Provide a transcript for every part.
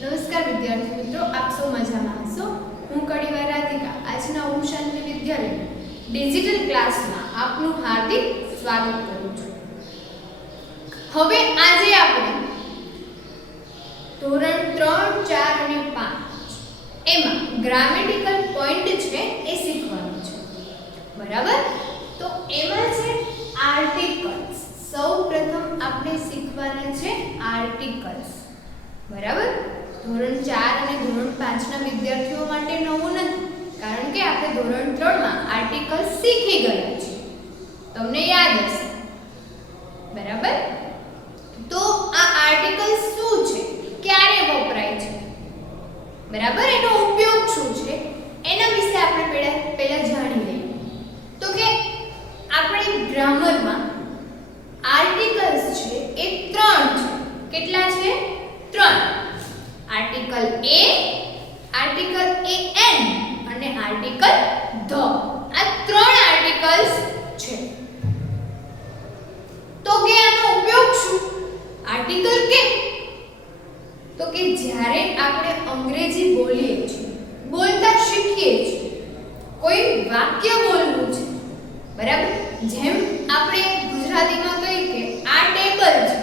નમસ્કાર વિદ્યાર્થી મિત્રો, આપ સૌ મજામાં હશો। હું કડીવાર રાધિકા આજના ઓમ શાંતિ વિદ્યાલય ડિજિટલ ક્લાસમાં આપનું હાર્દિક સ્વાગત કરું છું। હવે આજે આપણે ધોરણ 3, 4 અને 5 એમાં ગ્રામેટિકલ પોઈન્ટ છે એ શીખવાનું છે, બરાબર? તો એમાં છે આર્ટિકલ્સ। સૌપ્રથમ આપણે શીખવાના છે આર્ટિકલ્સ, બરાબર? ધોરણ 4 અને ધોરણ 5 ના વિદ્યાર્થીઓ માટે નવું નથી, કારણ કે આપણે ધોરણ 3 માં આર્ટિકલ્સ શીખી ગયા છીએ, તમને યાદ હશે, બરાબર? તો આ આર્ટિકલ્સ શું છે, ક્યારે વપરાય છે, બરાબર? એનો ઉપયોગ શું છે એના વિશે આપણે પહેલા જાણી લઈએ। તો કે આપણે ગ્રામરમાં આર્ટિકલ્સ છે એ 3 છે। કેટલા છે? 3। આર્ટિકલ a, આર્ટિકલ an અને આર્ટિકલ the। આ 3 આર્ટિકલ્સ છે। તો કે આનો ઉપયોગ શું? આર્ટિકલ કેમ? તો કે જ્યારે આપણે અંગ્રેજી બોલીએ છીએ, બોલતા શીખીએ છીએ, કોઈ વાક્ય બોલવું છે, બરાબર? જેમ આપણે ગુજરાતીમાં કહીએ કે આ ટેબલ છે,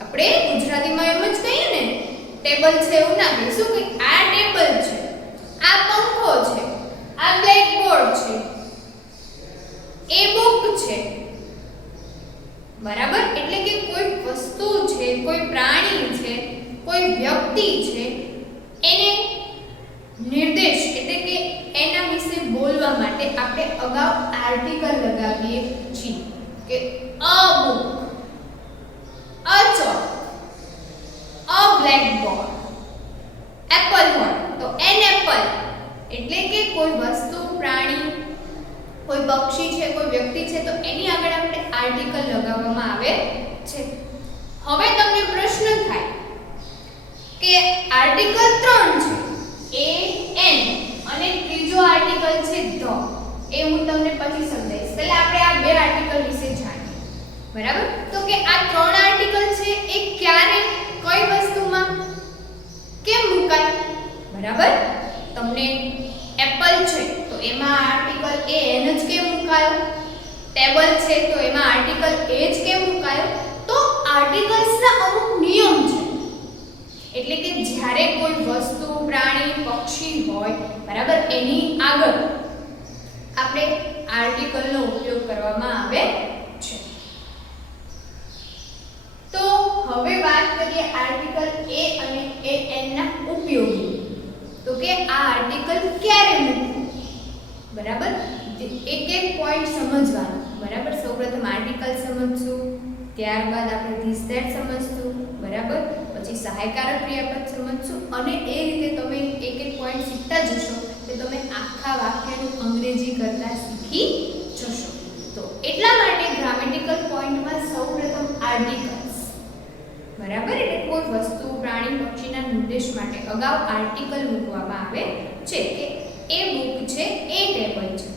આપણે ગુજરાતીમાં એમ જ કહીએ ને, ટેબલ છે એવું ના કહીશું કે આ ટેબલ છે, આ પંખો છે, આ બ્લેકબોર્ડ છે, એ બુક છે, બરાબર? એટલે કે કોઈ વસ્તુ છે, કોઈ પ્રાણી છે, કોઈ વ્યક્તિ છે, એને નિર્દેશ એટલે કે એના વિશે બોલવા માટે આપણે અગાઉ આર્ટિકલ લગાવીએ છીએ કે a book, a chalk, a blackboard, apple હોય તો an apple, એટલે કે કોઈ વસ્તુ, પ્રાણી, કોઈ પક્ષી છે, કોઈ વ્યક્તિ છે, તો એની આગળ આપણે આર્ટિકલ લગાવવામાં આવે છે। હવે તમને પ્રશ્ન થાય કે આર્ટિકલ 3 છે a n અને ત્રીજો આર્ટિકલ છે the, એ હું તમને પછી સમજાવીશ। પહેલા આપણે આ બે આર્ટિકલ વિશે જાણીએ, બરાબર? તો કે આ 3 આર્ટિકલ છે એ ક્યારે કઈ વસ્તુમાં કેમ મુકાય, બરાબર? તમને એપલ છે તો એમાં આર્ટિકલ એ n જ કેમ મુકાયો, ટેબલ છે તો એમાં આર્ટિકલ એ જ કેમ મુકાયો? તો આર્ટિકલ્સના અમુક નિયમ છે, એટલે કે જ્યારે કોઈ વસ્તુ, પ્રાણી, પક્ષી હોય, બરાબર, એની આગળ આપણે આર્ટિકલનો ઉપયોગ કરવામાં આવે છે। તો હવે વાત કરીએ આર્ટિકલ a અને an ના ઉપયોગો। તો કે આ આર્ટિકલ ક્યારે મૂકવું, બરાબર? એક એક પોઈન્ટ સમજવાનો, બરાબર? સૌપ્રથમ આર્ટિકલ સમજશું, ત્યારબાદ આપણે ધીસ ધેટ સમજશું, બરાબર? પછી સહાયકારક ક્રિયાપદ સમજશું, અને એ રીતે તમે એક એક પોઈન્ટ શીખતા જશો તો તમે આખા વાક્યનું અંગ્રેજી કરતા શીખી જશો। તો એટલા માટે ગ્રામેટિકલ પોઈન્ટમાં સૌપ્રથમ આર્ટિકલ્સ, બરાબર, એટલે કોઈ વસ્તુ, પ્રાણી, પક્ષીના નિર્દેશ માટે અગાઉ આર્ટિકલ મૂકવામાં આવે છે કે એ બુક છે, એ ટેબલ છે।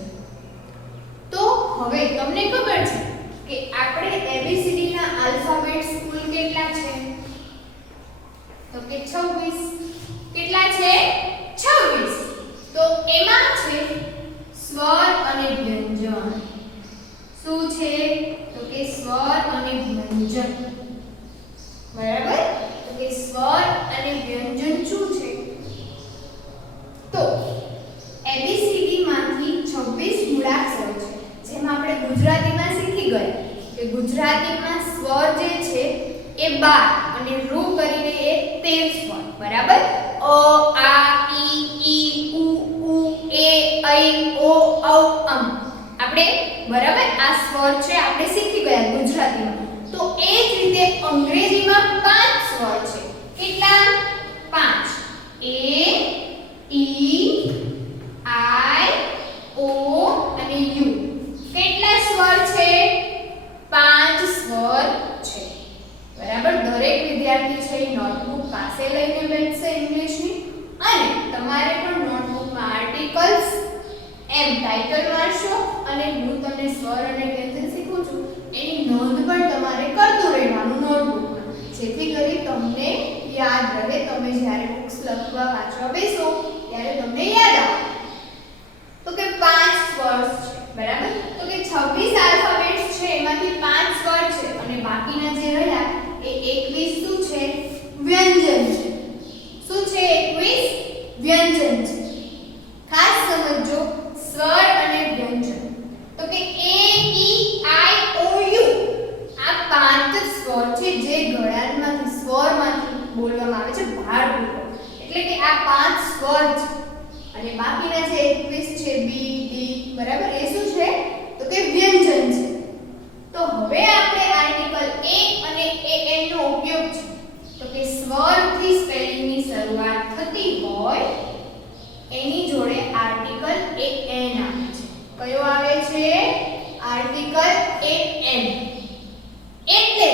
તો હવે તમને ખબર છે કે આપણે ABCD ના આલ્ફાબેટ્સ કુલ કેટલા છે? તો કે 26। કેટલા છે? 26। તો એમાં છે સ્વર અને વ્યંજન। શું છે? તો કે સ્વર અને વ્યંજન, બરાબર? તો કે સ્વર અને વ્યંજન શું છે? તો ABCD માંથી 26 મૂળાક્ષરો છે, જેમ આપણે ગુજરાતીમાં શીખી ગયા કે ગુજરાતીમાં સ્વર જે છે એ 12 અને રૂ કરીને એ 13 સ્વર, બરાબર? અ, આ, ઈ, ઉ, એ, ઐ, ઓ, ઔ, અમ, આપણે, બરાબર, આ સ્વર છે આપણે શીખી ગયા ગુજરાતીમાં। તો વિદ્યાર્થી છે એ નોટબુક પાસે લઈને બેસશે ઇંગ્લિશની, અને તમારે પણ નોટબુકમાં આર્ટિકલ્સ એમ ટાઇટલ વાંચશો, અને હું તમને સ્વર અને વ્યંજન શીખું છું એની નોંધ પણ તમારે કરતું રહેવાનું નોટબુકમાં, જેથી કરી તમને યાદ રહે. તમે જ્યારે બુક્સ લખવા વાંચવા બેસો ત્યારે તમને યાદ આવે. તો કે 5 સ્વર છે, બરાબર? તો કે 26 આલ્ફાબેટ્સ છે, એમાંથી 5 સ્વર છે અને બાકીના જે રહ્યા એ 21 શું છે? વ્યંજન છે. શું છે? 21 વ્યંજન છે. ખાસ સમજો સ્વર અને વ્યંજન. તો કે a e i o u આ 5 સ્વર છે જે ગળામાંથી સ્વરમાંથી બોલવામાં આવે છે ભારપૂર્વક. એટલે કે આ 5 સ્વર છે અને બાકીના જે 21 છે b d, બરાબર, એ શું છે? તો કે વ્યંજન છે. તો હવે આપણે આર્ટિકલ a અને an નો ઉપયોગ છે. તો કે સ્વરથી સ્પેલિંગની શરૂઆત થતી હોય એની જોડે આર્ટિકલ an આવે છે. કયો આવે છે? Article an. એટલે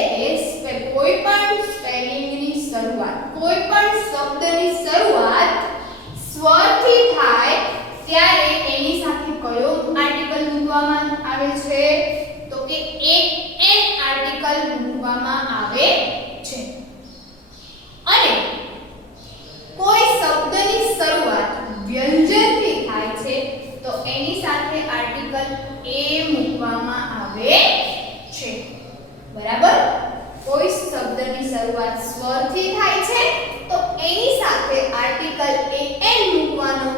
કે કોઈ પણ સ્પેલિંગની શરૂઆત, કોઈ પણ શબ્દની શરૂઆત સ્વરથી થાય ત્યારે એની સાથે કયો આર્ટિકલ મૂકવામાં આવે છે? તો કે an આર્ટિકલ મૂકવામાં આવે છે. અને કોઈ શબ્દની શરૂઆત વ્યંજનથી થાય છે તો એની સાથે આર્ટિકલ a મૂકવામાં આવે છે. બરાબર? કોઈ શબ્દની શરૂઆત સ્વરથી થાય છે તો એની સાથે આર્ટિકલ an મૂકવાનો,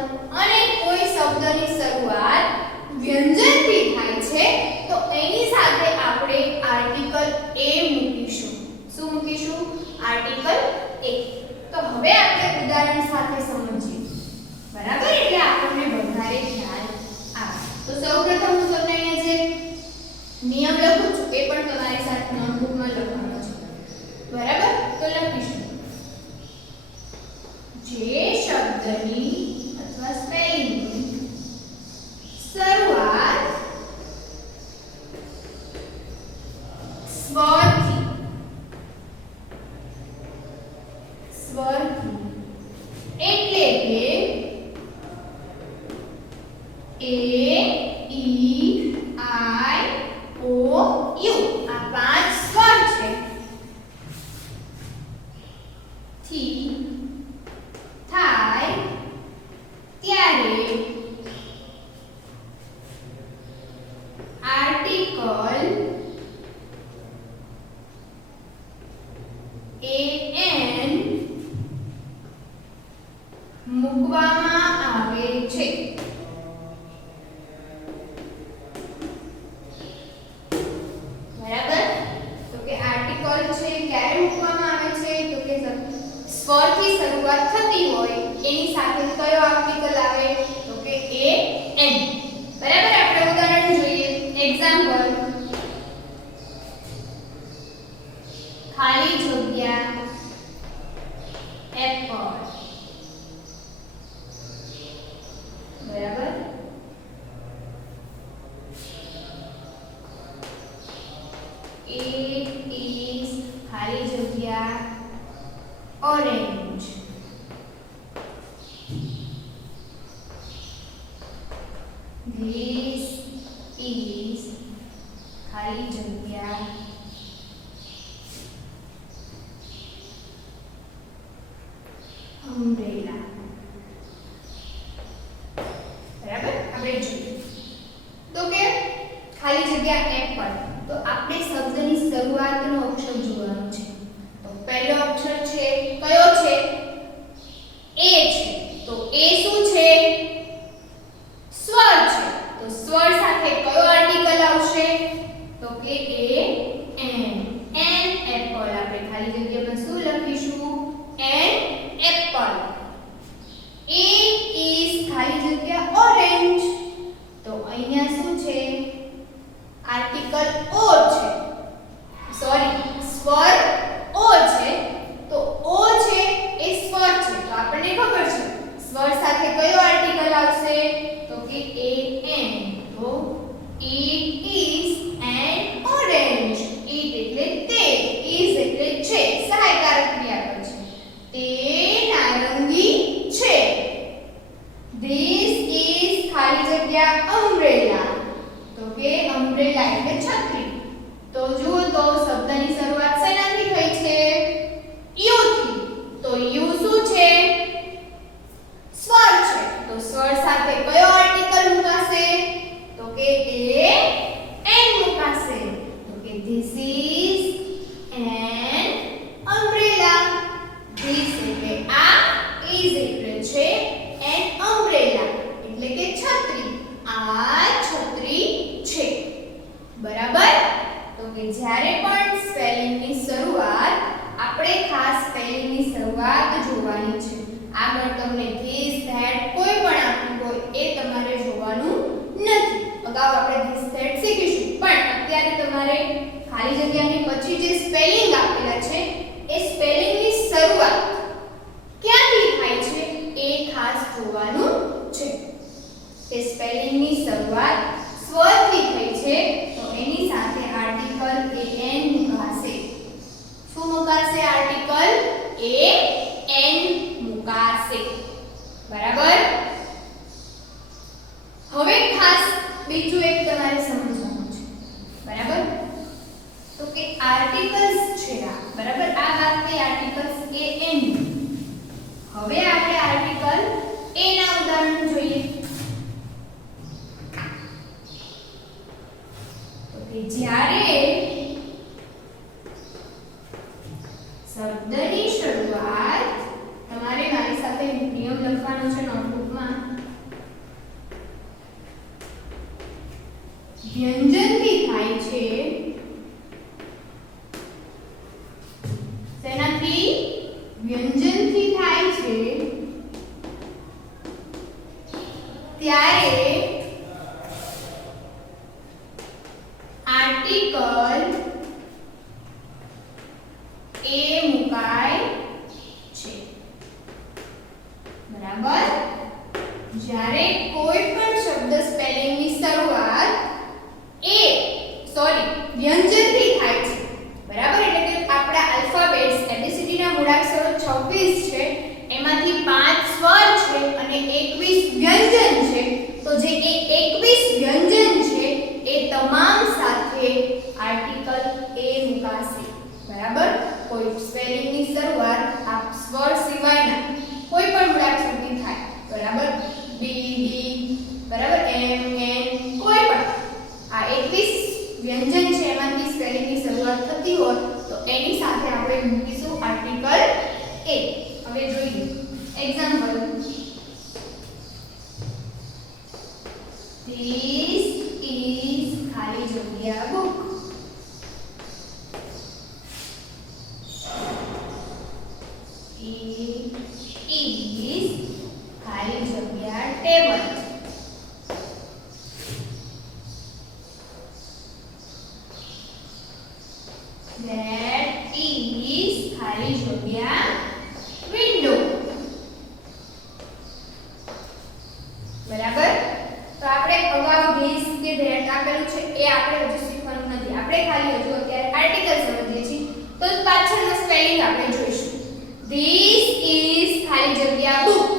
અને કોઈ શબ્દની શરૂઆત વ્યંજનથી થાય છે તો એની સાથે આપણે આર્ટિકલ a મૂકીશું. શું મૂકીશું? Article a. તો હવે આપણે ઉદાહરણ સાથે સમજીએ, બરાબર? એટલે આપણને વધારે ખ્યાલ આવે. તો સૌપ્રથમ હું તમને અહીંયા જે નિયમ લખું છું એ પણ તમારી સાથે નોટબુકમાં લખવાનો છે, બરાબર? તો લખીશું જે શબ્દની અથવા સ્પેલિંગની શરૂઆત સ્વરથી એટલે કે a e i o u આ 5 સ્વર છે થી થાય ત્યારે આર્ટિકલ an મૂકવામાં આવે છે. બરાબર? તો કે આર્ટિકલ છે ક્યારે મૂકવામાં આવે છે? તો કે સ્વરથી શરૂઆત થતી હોય એની સાથે કયો આર્ટિકલ આવે? તો કે an. બરાબર? આપણે ઉદાહરણ જોઈએ. એક્ઝામ્પલ, ખાલી જગ્યા એપલ. બરાબર? it is ખાલી જગ્યા orange. this is ખાલી જગ્યા umbrella. બરાબર? આપણે જોઈએ તો કે ખાલી જગ્યા એપલ. તો આપણે શબ્દની શરૂઆતનો અક્ષર જોવાનો છે. તો પહેલો અક્ષર છે કયો છે? a છે. તો a શું છે? સ્વર છે. તો સ્વર સાથે કયો આર્ટિકલ આવશે? તો કે an. an apple. આપણે ખાલી જગ્યામાં શું લખીશું? an apple. it is ખાલી જગ્યા orange. તો અહીંયા શું છે? આર્ટિકલ o છે. સોરી, સ્વર o છે. તો o છે એ સ્વર છે. તો આપણને ખબર છે સ્વર સાથે કયો આર્ટિકલ આવશે? તો કે an. તો it is an orange. it એટલે તે, is એટલે છે, સહાયકાર પછી જે સ્પેલિંગ આપેલા છે એ સ્પેલિંગની શરૂઆત ક્યાંથી થાય છે એ ખાસ જોવાનું છે. કે સ્પેલિંગની શરૂઆત સ્વરથી થઈ છે તો એની સાથે આર્ટિકલ an મુકાશે. શું મુકાશે? આર્ટિકલ an મુકાશે. બરાબર. હવે ખાસ બીજું એક તમારે સમજવાનું છે. બરાબર. તો કે આર્ટિકલ્સ છે આ, બરાબર, આ વાત થઈ આર્ટિકલ્સ an. હવે આપણે આર્ટિકલ a ના ઉદાહરણ જોઈએ. તો કે જ્યારે શબ્દની શરૂઆત, તમારે મારી સાથે નિયમ લખવાનો છે નોટબુકમાં, વ્યંજનથી થાય છે. તેનાથી વ્યંજનથી થાય છે ત્યારે આર્ટિકલ a મુકાય છે. બરાબર. જ્યારે કોઈ પણ શબ્દ સ્પેલિંગની શરૂઆત વ્યંજનથી થાય છે. બરાબર. એટલે કે આપણા આલ્ફાબેટ્સ ABCD ના મૂળાક્ષરો 26 છે, એમાંથી 5 સ્વર છે અને 21 વ્યંજન છે. તો જે એ 21 વ્યંજન છે એ તમામ સાથે આર્ટિકલ a મુકાશે. બરાબર. કોઈ સ્પેલિંગની શરૂઆત આ સ્વર સિવાયના કોઈ પણ મૂળાક્ષરથી થાય. બરાબર. b d, બરાબર, m n, કોઈ પણ આ 21 વ્યંજન છે એમાંથી સ્પેલિંગની શરૂઆત થતી હોય તો એની સાથે આપણે મૂકીશું આર્ટિકલ a. હવે જોઈએ એક્ઝામ્પલ. This is ખાલી જગ્યા book. It is ખાલી જગ્યા table. That is ખાલી જગ્યા window. બરાબર. તો આપણે અગાઉ this કે that આપેલું છે એ આપણે હજુ શીખવાનું નથી. આપણે ખાલી હજુ અત્યારે આર્ટિકલ સમજીએ છીએ. તો પાછળનો સ્પેલિંગ આપણે જોઈશું. This is ખાલી જગ્યા book.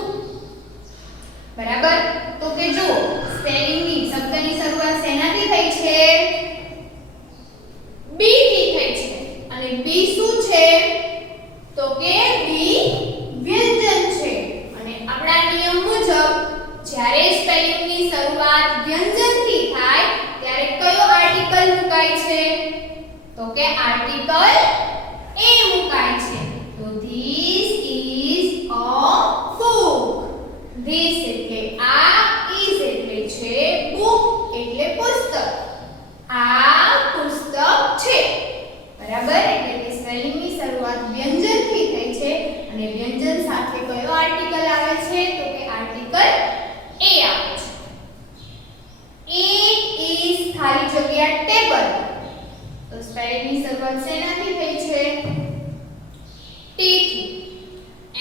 બરાબર. તો કે જો સ્પેલિંગની શબ્દની શરૂઆત શેનાથી થઈ છે? b થી થઈ છે. અને b શું છે? તો કે b વ્યંજન છે. અને આપણા નિયમ મુજબ જ્યારે સ્પેલિંગની શરૂઆત વ્યંજનથી થાય ત્યારે કયો આર્ટિકલ મુકાય છે? તો કે આર્ટિકલ a મુકાય છે. તો this is a book. this એટલે આ, is એટલે છે, book એટલે પુસ્તક. આ પુસ્તક છે. બરાબર. એટલે કે સ્પેલિંગની શરૂઆત વ્યંજનથી થઈ છે અને વ્યંજન સાથે કયો આર્ટિકલ આવે છે? તો કે આર્ટિકલ a આવે છે. It is ખાલી જગ્યા table. તો સ્પેલિંગની શરૂઆત શેનાથી થઈ છે? t થી.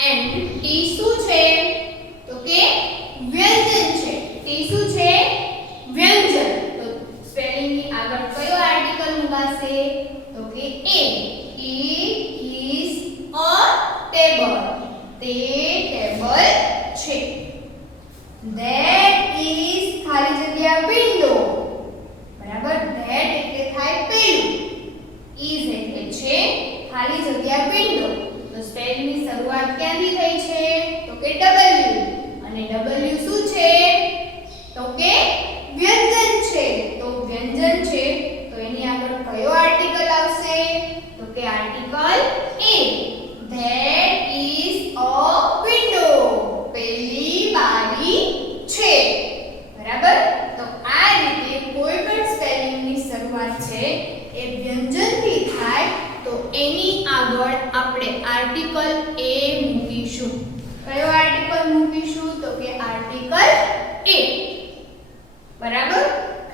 and t શું છે? તો કે વ્યંજન છે. t શું છે? વ્યંજન. તો સ્પેલિંગની આગળ કયો આર્ટિકલ મુકાશે? તો કે a. It is a table. તે ટેબલ છે. That is ખાલી જગ્યા window. બરાબર. that એટલે થાય પેલું. is એટલે છે ખાલી જગ્યા window. તો સ્પેલિંગની શરૂઆત ક્યાંથી થઈ છે? તો કે w. અને w શું છે? તો કે વ્યંજન છે. તો વ્યંજન છે તો એની આગળ કયો આર્ટિકલ આવશે? તો કે article a. That is a window. પેલી બારી છે. બરાબર. તો આ રીતે કોઈ પણ સ્પેલિંગની શરૂઆત છે એ વ્યંજનથી થાય તો એની આગળ આપણે આર્ટિકલ a મૂકીશું. કયો આર્ટિકલ મૂકીશું? તો કે આર્ટિકલ a. બરાબર.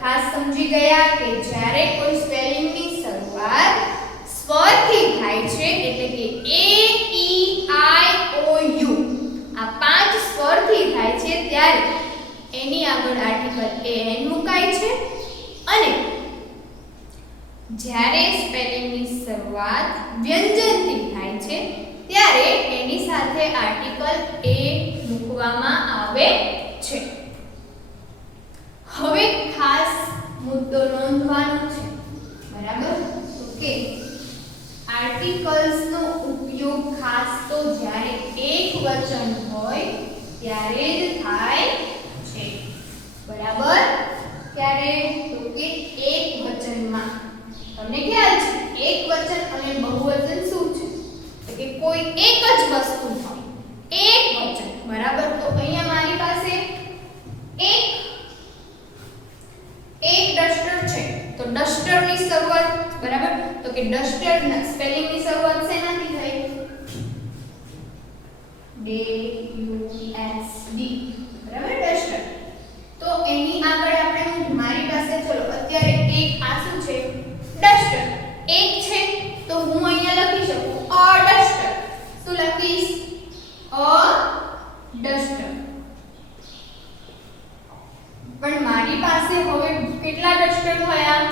ખાસ સમજી ગયા કે જ્યારે કોઈ સ્પેલિંગની શરૂઆત વ્યંજનથી થાય છે ત્યારે એની સાથે આર્ટિકલ એ મૂકવામાં આવે છે. હવે ખાસ મુદ્દો નોંધવાનો છે, બરાબર? તો કે આર્ટિકલ્સ નો ઉપયોગ ખાસ તો જ્યારે એકવચન હોય ત્યારે જ થાય છે, બરાબર? ક્યારે? તો કે એકવચનમાં. તમને ખ્યાલ છે એકવચન અને બહુવચન શું છે? તો કે કોઈ એક જ વસ્તુ હોય, એકવચન, બરાબર? તો અહીંયા મારી પાસે એક ડસ્ટર છે, તો ડસ્ટરની શરૂઆત, બરાબર? તો કે ડસ્ટર ના સ્પેલિંગ ની શરૂઆત શેનાથી થઈ? D-U-S-D, બરાબર? ડસ્ટર. તો એની આગળ આપણે મારી પાસે, ચલો અત્યારે એક આ શું છે? ડસ્ટર. એક છે તો હું અહીંયા લખી શકું અ ડસ્ટર. શું લખીશ? અ ડસ્ટર. પણ મારી પાસે હવે કેટલા ડસ્ટર થયા?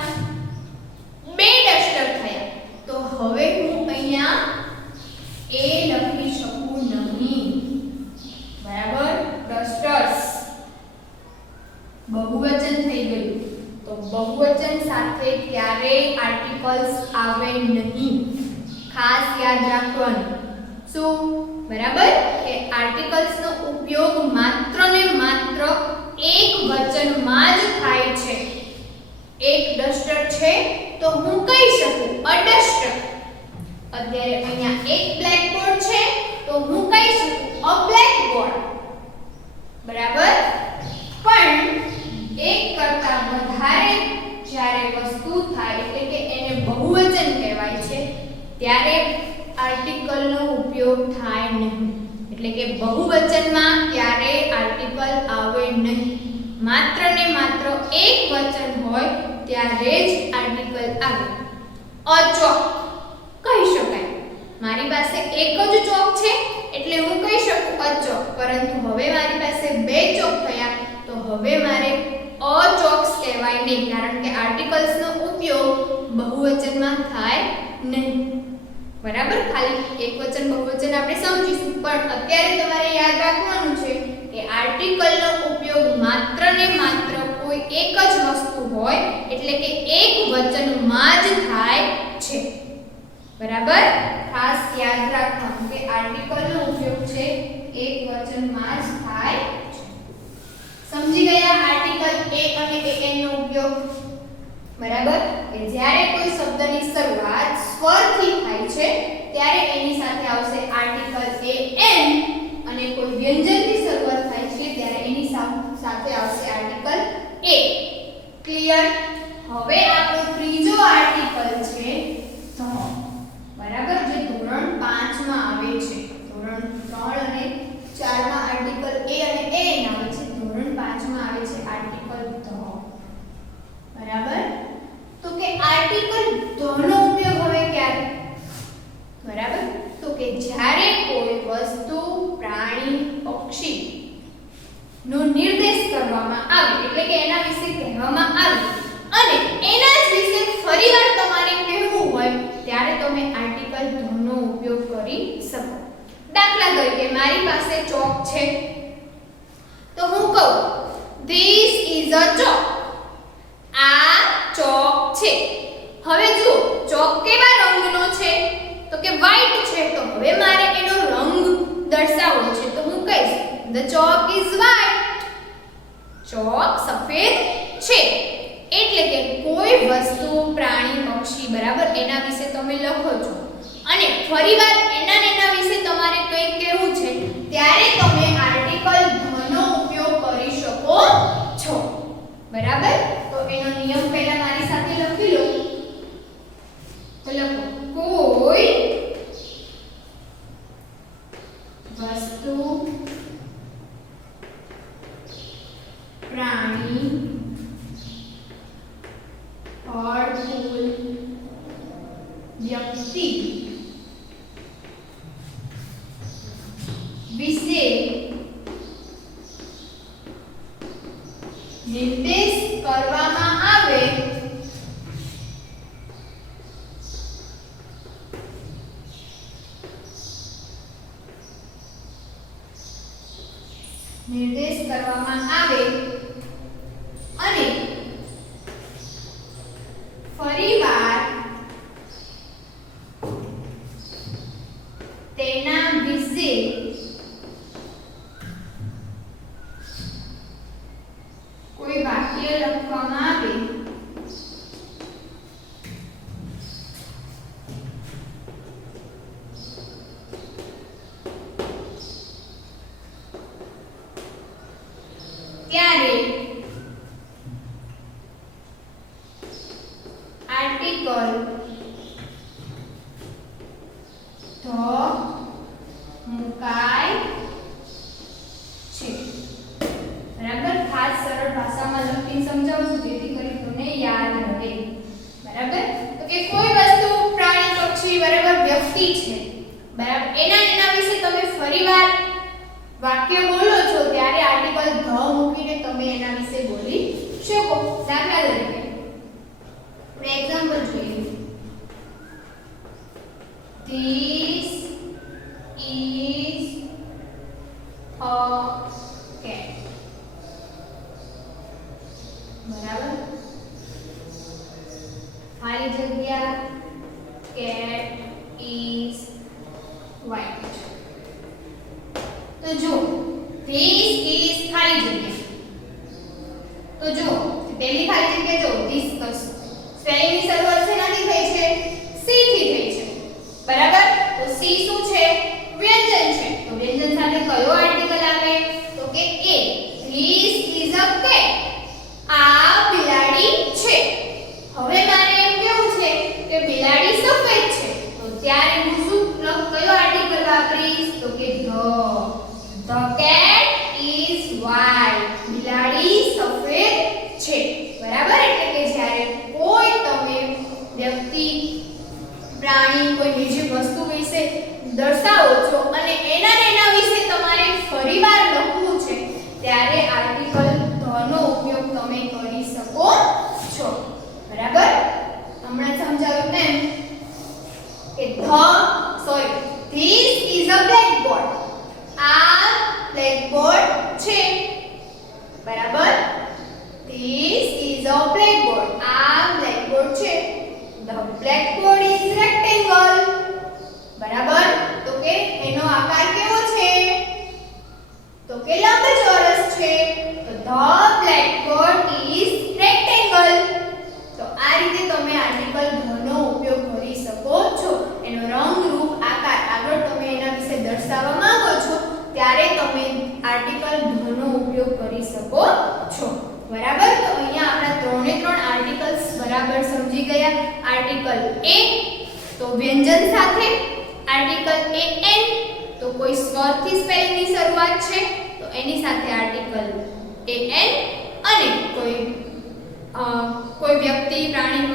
બે ડસ્ટર થયા. તો હવે હું અહીંયા એ લખી શકું નહીં, બરાબર? ડસ્ટર્સ બહુવચન થઈ ગયું. તો બહુવચન સાથે ક્યારેય આર્ટિકલ્સ આવે નહીં, ખાસ યાદ રાખવાનું. શું? બરાબર? કે આર્ટિકલ્સ નો ઉપયોગ માત્ર ને માત્ર એક વચનમાં જ થાય છે. એક ડસ્ટર છે તો હું કહી શકું અ ડસ્ટર. અત્યારે અહીંયા એક બ્લેકબોર્ડ છે તો હું કહી શકું અ બ્લેકબોર્ડ, બરાબર? પણ એક કરતા વધારે જ્યારે વસ્તુ થાય એટલે કે એને બહુવચન કહેવાય છે ત્યારે આર્ટિકલનો ઉપયોગ થાય નહીં. એટલે કે બહુવચનમાં ક્યારેય આર્ટિકલ આવે નહીં, માત્ર ને માત્ર એક વચન હોય ત્યારે જ આર્ટિકલ આવે. અચોક કહી શકાય, મારી પાસે એક જ ચોક છે એટલે હું કહી શકું અચોક. પરંતુ હવે મારી પાસે બે ચોક થયા તો હવે મારે અચોક્સ કહેવાય નહીં, કારણ કે આર્ટિકલ્સનો ઉપયોગ બહુવચનમાં થાય નહીં, બરાબર? ખાલી એકવચન બહુવચન આપણે સમજીશું, પણ અત્યારે તમારે યાદ રાખવાનું છે કે આર્ટિકલનો ઉપયોગ માત્ર ને માત્ર કોઈ એક જ વસ્તુ હોય એટલે કે એક વચનમાં જ થાય છે, બરાબર? ખાસ યાદ રાખવાનું કે આર્ટિકલનો ઉપયોગ છે એક વચનમાં જ થાય છે. સમજી ગયા આર્ટિકલ એ અને an નો ઉપયોગ, બરાબર? કે જ્યારે કોઈ શબ્દની શરૂઆત સ્વરથી થાય છે ત્યારે એની સાથે આવશે આર્ટિકલ an, અને કોઈ વ્યંજનથી શરૂઆત થાય છે ત્યારે એની સાથે આવશે આર્ટિકલ a. ક્લિયર? હવે આપણો ત્રીજો આર્ટિકલ છે ધ, બરાબર? જે ધોરણ 5 માં આવે છે. ધોરણ 3 અને 4 માં આર્ટિકલ a અને an આવે છે, ધોરણ 5 માં આવે છે આર્ટિકલ ધ, બરાબર? તો કે આર્ટિકલ ધ નો ઉપયોગ હવે ક્યારે? બરાબર? તો કે જ્યારે કોઈ વસ્તુ, પ્રાણી, પક્ષી નો નિર્દેશ કરવામાં આવે એટલે કે એના વિશે કહેવામાં આવે અને એના જ વિશે ફરીવાર તમારે કહેવું હોય ત્યારે તમે આર્ટિકલ ધ નો ઉપયોગ કરી શકો. દાખલા તરીકે મારી પાસે ચોક છે તો હું કહું ધીસ ઇઝ અ ચોક. આ ચોક છે. હવે જુઓ ચોક કેવા રંગનો છે? તો કે વ્હાઈટ છે. તો હવે મારે એનો રંગ દર્શાવવો છે તો હું કહીશ the chalk is white. ચોક સફેદ છે. એટલે કે કોઈ વસ્તુ, પ્રાણી, પક્ષી, બરાબર, એના વિશે તમે લખો છો અને ફરીવાર એના વિશે તમારે કંઈક કહેવું છે ત્યારે તમે આર્ટિકલ ધ નો ઉપયોગ કરી શકો છો, બરાબર? તો એનો નિયમ પહેલા મારી સાથે લખી લો. તો લખો કોઈ વસ્તુ, પ્રાણી, ફળ, ફૂલ, વ્યક્તિ વિશે નિર્દેશ કરવામાં આવે નિર્દેશ કરવામાં આવે અને ફરીવાર તેના વિશે કોઈ વાક્ય લખવામાં આવે ત્યારે આર્ટિકલ મુકાય છે. બરાબર, ખાસ સરળ ભાષામાં લખીને સમજાવું છું જેથી કરી તમને યાદ રહે. બરાબર, તો કે કોઈ વસ્તુ, પ્રાણી, પક્ષી, બરાબર, વ્યક્તિ છે, બરાબર, એના વિશે તમે ફરીવાર વાક્ય બોલો છો ત્યારે આર્ટિકલ ધ મૂકીને તમે એના વિશે બોલી શકો. દાખલા તરીકે આપણે એક્ઝામ્પલ જોઈએ. This is a cat. બરાબર, ખાલી જગ્યા cat is white. તો જો this is ખાલી જગ્યા, તો જો પહેલી ખાલી જગ્યા જો this સ્પેલિંગ ની શરૂઆત શેનાથી થઈ છે? C થી થઈ છે. બરાબર, તો C શું છે? વ્યંજન છે. તો વ્યંજન સાથે કયો આર્ટિકલ આવે? તો કે a. This is a cat. આ બિલાડી છે. હવે મારે એમ કેવું છે કે બિલાડી સફેદ છે, તો ત્યારે હું શું કયો આર્ટિકલ વાપરીશ? તો કે the cat is white. બિલાડી સફેદ છે. બરાબર, એટલે કે જ્યારે કોઈ તમે વ્યક્તિ, પ્રાણી, કોઈ બીજી વસ્તુ વિશે દર્શાવો છો અને એના વિશે તમારે ફરીવાર લખવું છે ત્યારે આર્ટિકલ ધ નો ઉપયોગ તમે કરી શકો છો. બરાબર, હમણાં સમજાવ્યું એમ કે this is a blackboard. આ blackboard છે. બરાબર, this is a blackboard. આ blackboard છે. The blackboard is rectangle. બરાબર, તો કે એનો આકાર કેવો છે? તો કે લંબચોરસ છે. તો the blackboard is rectangle. તો આ રીતે તમે આર્ટિકલ ધ નો ઉપયોગ કરી શકો છો. એનો રંગ, રૂપ, આકાર આગળ તમે એના વિશે દર્શાવવા માંગો છો ત્યારે તમે આર્ટિકલ ધ નો ઉપયોગ કરી શકો છો. બરાબર, તો અહીંયા આપણા ત્રણે ત્રણ આર્ટિકલ્સ બરાબર સમજી ગયા. આર્ટિકલ a તો વ્યંજન સાથે, આર્ટિકલ an તો કોઈ સ્વરથી સ્પેલિંગની શરૂઆત છે તો એની સાથે આર્ટિકલ an, અને કોઈ વ્યક્તિ, પ્રાણી,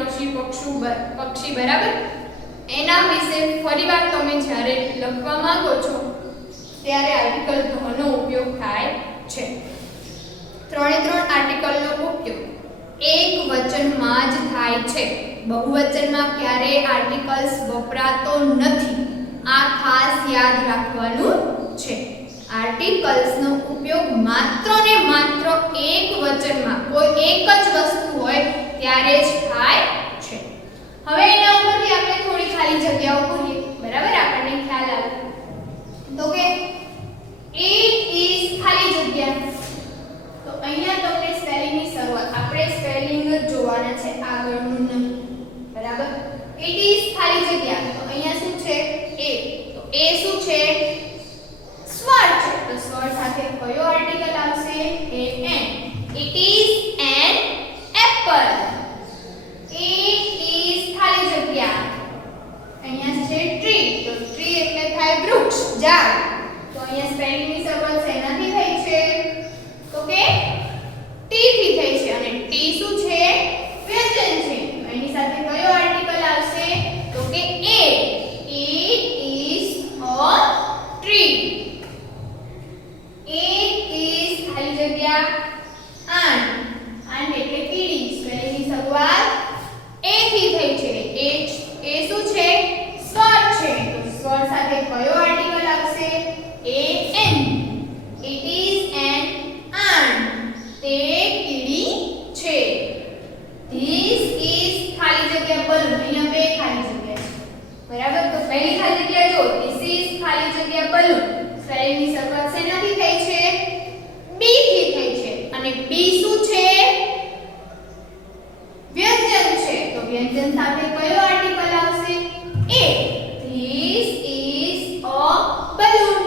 પક્ષી, બરાબર, એના વિશે ફરીવાર તમે જ્યારે લખવા માંગો છો ત્યારે આર્ટિકલ ધ નો ઉપયોગ થાય છે. ત્રણે ત્રણ આર્ટિકલનો ઉપયોગ એક વચનમાં જ થાય છે. બહુવચનમાં ક્યારેય આર્ટિકલ્સ વપરાતો નથી. આ ખાસ યાદ રાખવાનું છે. આર્ટિકલ્સનો ઉપયોગ માત્ર ને માત્ર એક વચનમાં, કોઈ એક જ વસ્તુ હોય ત્યારે જ થાય છે. હવે એના ઉપરથી આપણે થોડી ખાલી જગ્યાઓ પૂરીએ. બરાબર, આપણને ખ્યાલ આવે તો કે it is ખાલી જગ્યા. તો અહીંયા તમને સ્પેલિંગની શરૂઆત, આપણે સ્પેલિંગ જ જોવાના છે, આગળનું નહીં. બરાબર, it is ખાલી જગ્યા. તો અહીંયા શું છે? a. તો a શું છે? સ્વર છે. તો સ્વર સાથે કયો આર્ટિકલ આવશે? an. It is an apple. It is ખાલી જગ્યા. અહીંયા છે tree. તો tree એટલે થાય વૃક્ષ, ઝાડ. તો અહીંયા સ્પેલિંગની શરૂઆત શેનાથી થઈ છે? તો કે t થી થઈ છે. અને t શું છે? વ્યંજન છે. એની સાથે કયો આર્ટિકલ આવશે? તો કે a. It is a tree. It is ખાલી જગ્યા ant. ant એટલે કીડી. સ્પેલિંગની શરૂઆત a થી થઈ છે. એ શું છે? સ્વર છે. તો સ્વર સાથે કયો આર્ટિકલ આવશે? an. પહેલી ખાલી જગ્યા જો this is ખાલી જગ્યા balloon. સ્પેલિંગ ની શરૂઆત શેનાથી થઈ છે? b થી થઈ છે અને b શું છે? વ્યંજન છે. તો વ્યંજન સાથે કયો આર્ટિકલ આવશે? a. This is a balloon.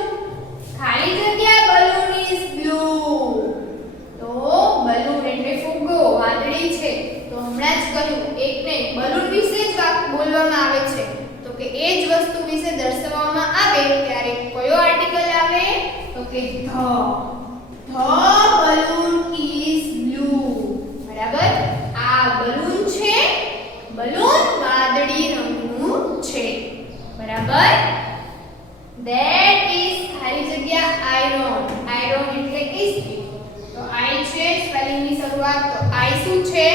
ખાલી જગ્યા balloon is blue. તો balloon એટલે ફુગ્ગો, વાદળી છે. તો હમણાં જ કહ્યું એકને balloon વિશે જ બોલવામાં આવે છે. તો કે એ જ વસ્તુ વિશે દર્શાવવામાં આવે ત્યારે કયો આર્ટિકલ આવે? તો કે the. The balloon is blue. બરાબર? આ balloon છે. balloon વાદળી રંગનું છે. બરાબર? That is ખાલી જગ્યા iron. Iron એટલે ઇસ્ત્રી. તો I છે સ્પેલિંગ ની શરૂઆત તો I શું છે?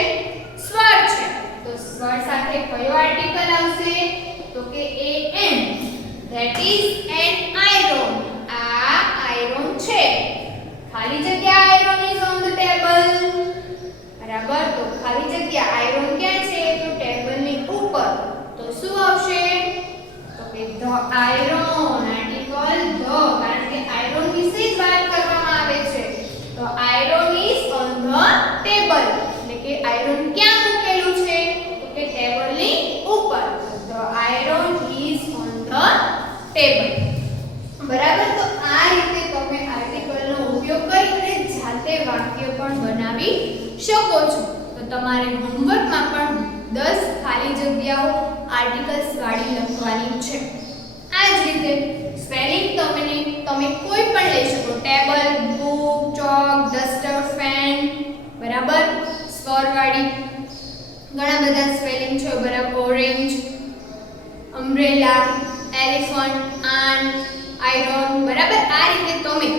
સ્વર છે. તો સ્વર સાથે કયો આર્ટિકલ આવશે? તો કે an. That is an iron. આ iron છે. ખાલી જગ્યા iron is on the table. બરાબર? તો ખાલી જગ્યા iron ક્યાં છે? તો ટેબલ ની ઉપર. તો શું આવશે? તો કે the iron. આર્ટિકલ the, કારણ કે iron વિશે જ વાત કરવામાં આવે છે. તો iron is on the table. એટલે કે iron ક્યાં મૂકેલું છે? તો કે ટેબલ ની ઉપર. The iron is on the table. બરાબર? તો આ રીતે તમે આર્ટિકલનો ઉપયોગ કરીને જાતે વાક્ય પણ બનાવી શકો છો. તો તમારે હોમવર્કમાં પણ 10 ખાલી જગ્યાઓ આર્ટિકલ્સ વાળી લખવાની છે. આ જ રીતે સ્પેલિંગ તમે કોઈ પણ લઈ શકો. Table, book, chalk, duster, fan. બરાબર? સ્વરવાળી ઘણા બધા સ્પેલિંગ છે. બરાબર? Orange, umbrella, elephant, ant, iron. બરાબર? આ રીતે તમે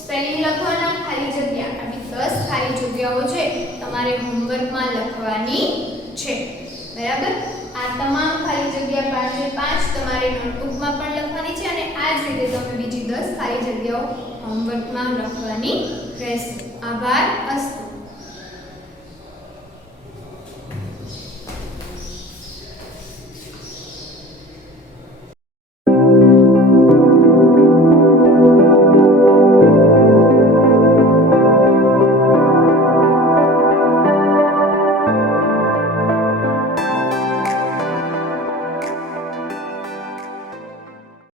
સ્પેલિંગ લખવાના. ખાલી જગ્યા આવી 10 ખાલી જગ્યાઓ છે તમારે હોમવર્કમાં લખવાની છે. બરાબર? આ તમામ ખાલી જગ્યા 5 તમારે નોટબુકમાં પણ લખવાની છે અને આ જ રીતે તમે બીજી 10 ખાલી જગ્યાઓ હોમવર્કમાં લખવાની રહેશે. આભાર. અસ્તુ.